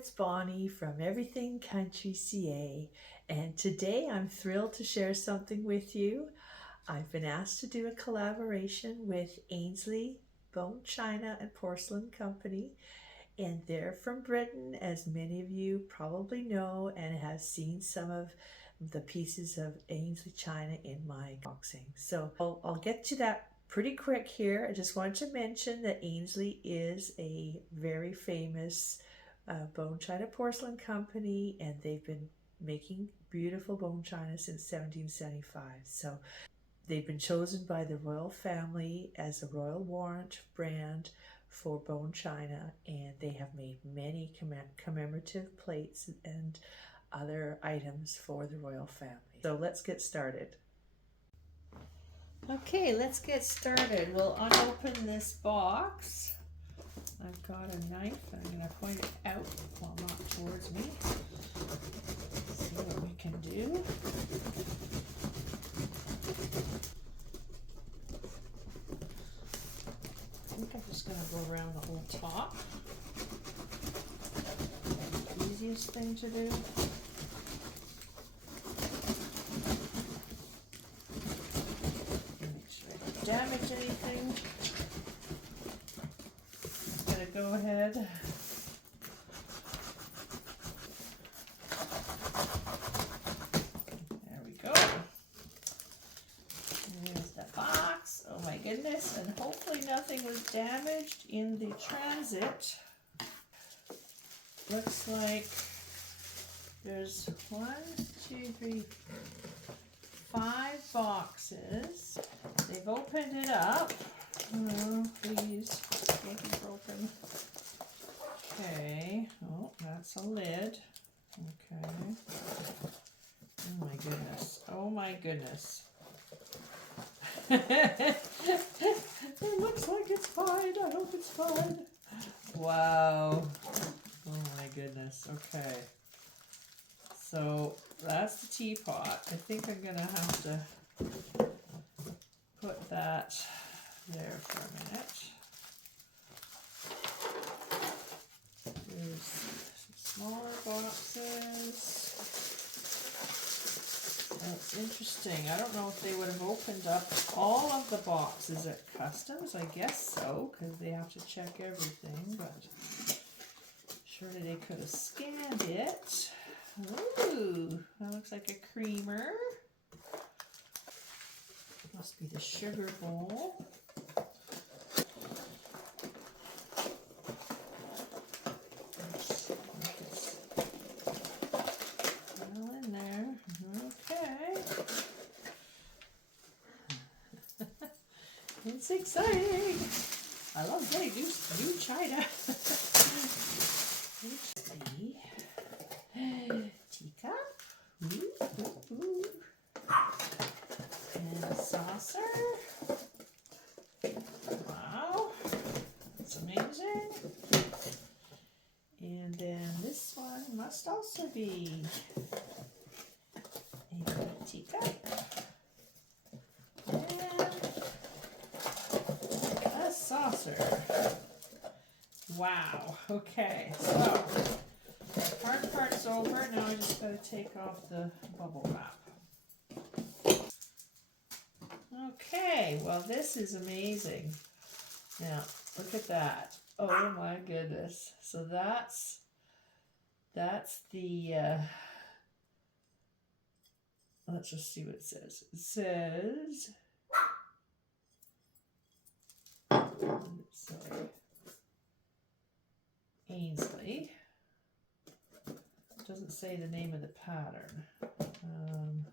it's Bonnie from Everything Country CA, and today I'm thrilled to share something with you. I've been asked to do a collaboration with AYNSLEY Bone China and Porcelain Company, and they're from Britain, as many of you probably know and have seen some of the pieces of AYNSLEY China in my unboxing. So I'll get to that pretty quick here. I just wanted to mention that AYNSLEY is a very famous bone china porcelain company, and they've been making beautiful bone china since 1775. So they've been chosen by the royal family as a royal warrant brand for bone china, and they have made many commemorative plates and other items for the royal family. So let's get started. Okay, let's get started. We'll unopen this box. I've got a knife and I'm going to point it out, well, not towards me. See what we can do. I think I'm just going to go around the whole top. That's the easiest thing to do. Make sure I don't damage anything. Go ahead. There we go. There's the box. Oh my goodness. And hopefully nothing was damaged in the transit. Looks like there's 1, 2, 3, 5 boxes. They've opened it up. Oh, please. Can't be broken. Okay. Oh, that's a lid. Okay. Oh my goodness. Oh my goodness. It looks like it's fine. I hope it's fine. Wow. Oh my goodness. Okay. So that's the teapot. I think I'm gonna have to put that there for a minute. There's some smaller boxes. That's interesting. I don't know if they would have opened up all of the boxes at customs. I guess so, because they have to check everything, but surely they could have scanned it. Ooh, that looks like a creamer. Must be the sugar bowl. It's exciting. I love getting new china. Teacup. Ooh. And a saucer. Wow. That's amazing. And then this one must also be a teacup. Saucer. Wow. Okay, so hard part's over. Now I just gotta take off the bubble wrap. Okay, well this is amazing. Now look at that. Oh my goodness. So that's the let's just see what it says. It says sorry, AYNSLEY. It doesn't say the name of the pattern. Well,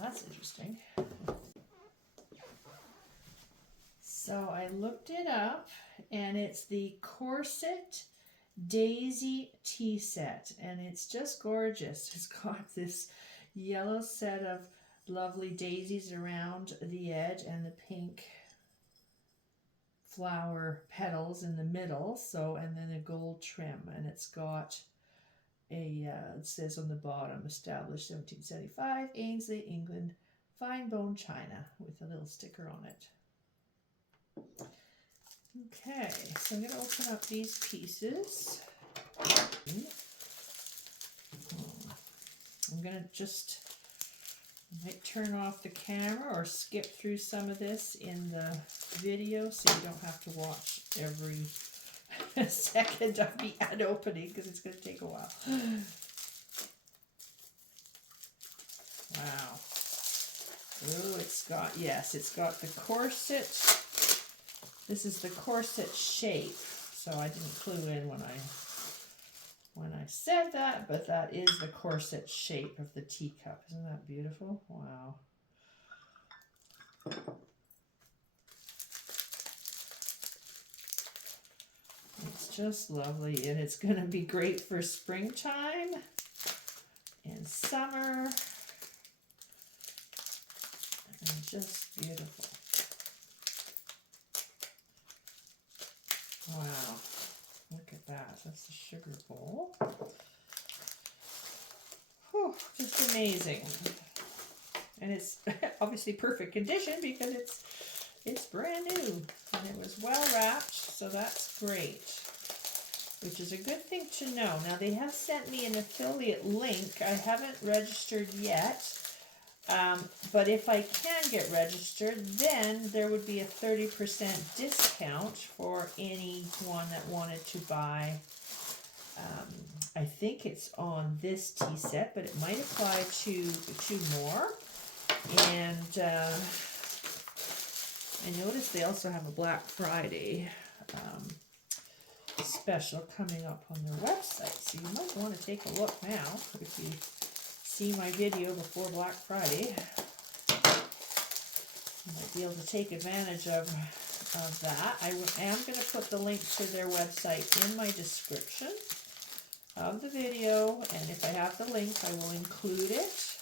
that's interesting. So I looked it up, and it's the Corset Daisy Tea Set, and it's just gorgeous. It's got this yellow set of lovely daisies around the edge and the pink flower petals in the middle, so, and then a gold trim, and it's got a it says on the bottom, established 1775, AYNSLEY, England, fine bone china, with a little sticker on it. Okay, so I'm going to open up these pieces. I'm going to just, I might turn off the camera or skip through some of this in the video so you don't have to watch every second of me opening because it's going to take a while. Wow. Oh, it's got, yes, it's got the corset. This is the corset shape. So I didn't clue in when I said that, but that is the corset shape of the teacup. Isn't that beautiful? Wow. It's just lovely, and it's going to be great for springtime and summer. And just beautiful. Wow. Look at that. That's the sugar bowl. Whew, just amazing. And it's obviously perfect condition because it's brand new and it was well wrapped, so that's great. Which is a good thing to know. Now they have sent me an affiliate link. I haven't registered yet. But if I can get registered, then there would be a 30% discount for anyone that wanted to buy. I think it's on this tea set, but it might apply to more. And I noticed they also have a Black Friday special coming up on their website. So you might want to take a look now if you see my video before Black Friday. You might be able to take advantage of that. I am going to put the link to their website in my description of the video, and if I have the link, I will include it.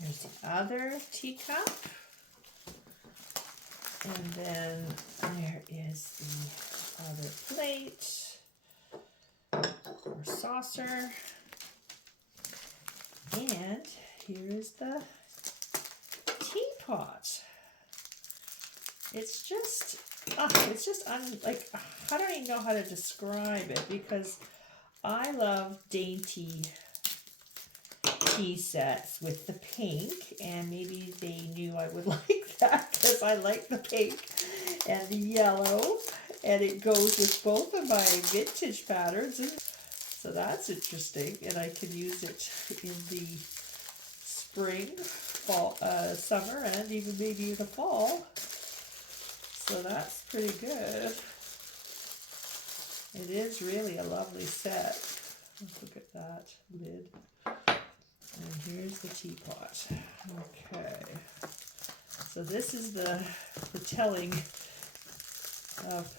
There's the other teacup. And then there is the other plate or saucer. And here is the teapot. It's just, like, I don't even know how to describe it because I love dainty tea sets with the pink, and maybe they knew I would like that because I like the pink and the yellow, and it goes with both of my vintage patterns, and so that's interesting, and I can use it in the spring, fall, summer, and even maybe in the fall, so that's pretty good. It is really a lovely set. Look at that lid. And here's the teapot. Okay. So this is the telling of,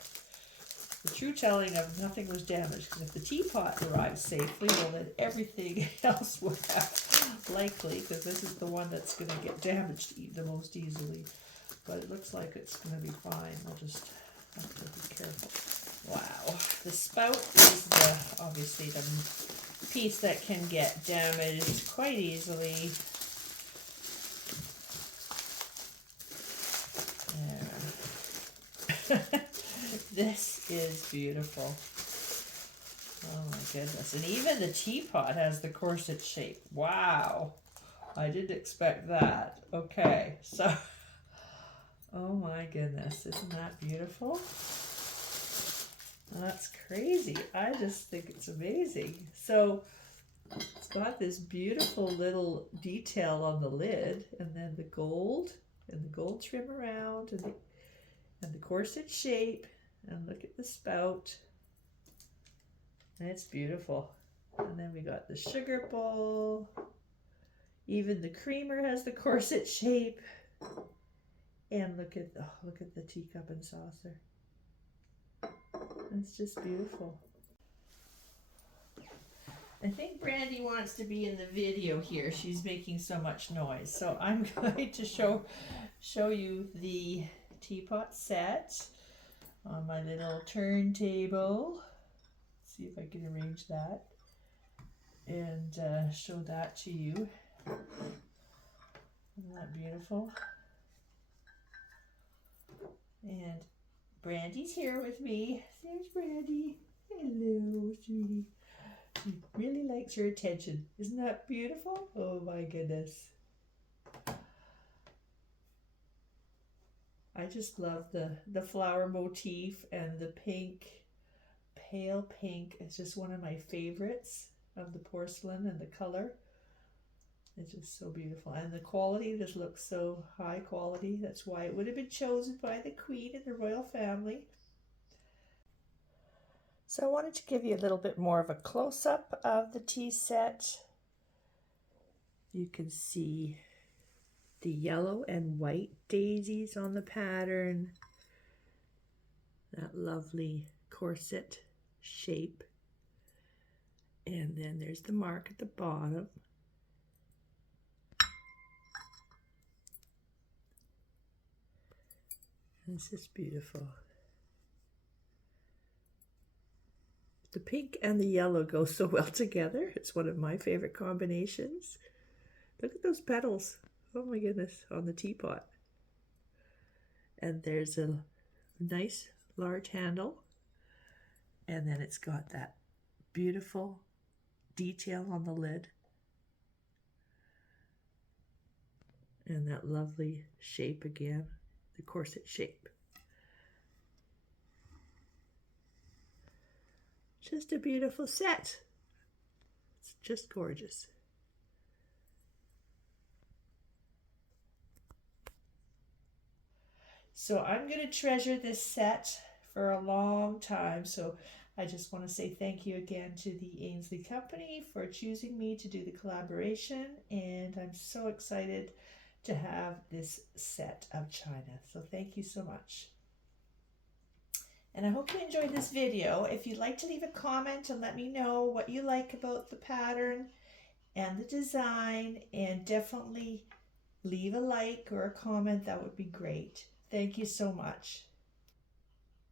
the true telling of nothing was damaged. Because if the teapot arrived safely, well then everything else would have likely, because this is the one that's going to get damaged the most easily. But it looks like it's going to be fine. We'll just have to be careful. Wow. The spout is obviously the piece that can get damaged quite easily. Yeah. This is beautiful. Oh my goodness. And even the teapot has the corset shape. Wow. I didn't expect that. Okay, so oh my goodness, isn't that beautiful? That's crazy. I just think it's amazing. So it's got this beautiful little detail on the lid, and then the gold trim around, and the corset shape, and look at the spout. And it's beautiful. And then we got the sugar bowl. Even the creamer has the corset shape. And look at the teacup and saucer. It's just beautiful. I think Brandy wants to be in the video here. She's making so much noise. So I'm going to show you the teapot set on my little turntable. See if I can arrange that and show that to you. And Isn't that beautiful? And Brandy's here with me. There's Brandy. Hello, sweetie. She really likes your attention. Isn't that beautiful? Oh my goodness. I just love the flower motif, and the pink, pale pink is just one of my favorites of the porcelain, and the color. It's just so beautiful. And the quality just looks so high quality. That's why it would have been chosen by the Queen and the royal family. So I wanted to give you a little bit more of a close-up of the tea set. You can see the yellow and white daisies on the pattern. That lovely corset shape. And then there's the mark at the bottom. This is beautiful. The pink and the yellow go so well together. It's one of my favorite combinations. Look at those petals. Oh my goodness, on the teapot. And there's a nice large handle. And then it's got that beautiful detail on the lid. And that lovely shape again, the corset shape. Just a beautiful set. It's just gorgeous. So I'm going to treasure this set for a long time. So I just want to say thank you again to the AYNSLEY Company for choosing me to do the collaboration. And I'm so excited to have this set of china. So thank you so much. And I hope you enjoyed this video. If you'd like to leave a comment and let me know what you like about the pattern and the design, and definitely leave a like or a comment, that would be great. Thank you so much.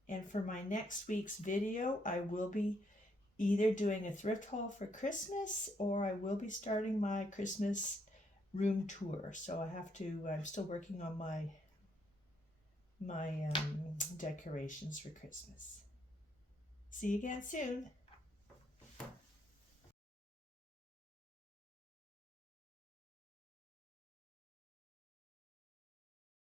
And for my next week's video, I will be either doing a thrift haul for Christmas, or I will be starting my Christmas room tour. So I'm still working on my decorations for Christmas. See you again soon.